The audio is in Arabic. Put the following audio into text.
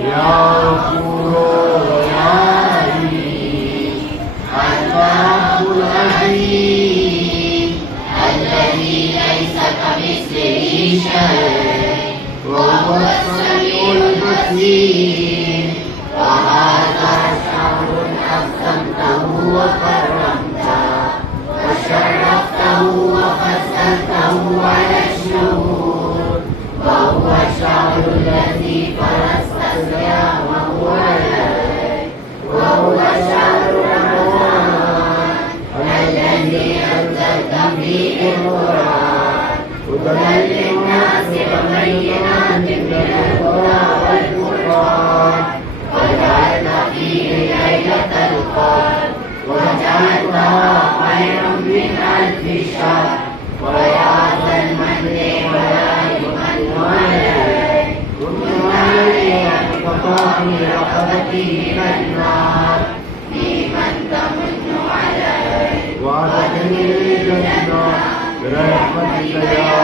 يا غفور يا رحيم الرب العظيم الذي ليس كمثله شيء وهو السميع البصير. وهذا شهر أكرمته وكرمته وشرفته وفضلته على الشهور، وهو الشهر الذي فرضت صيامه عليه، وهو شهر رمضان الذي أنزلت فيه القرآن هدى للناس وبينات من الهدى والفرقان. وجعلنا فيه ليلة القدر وجعلناها خيرا من 1000 شهر. ويا ذا المن ولا يمن عليه كل عليه وطاعم رقبته من النار فيمن تمن عليه وأدخلني الجنة برحمتك يا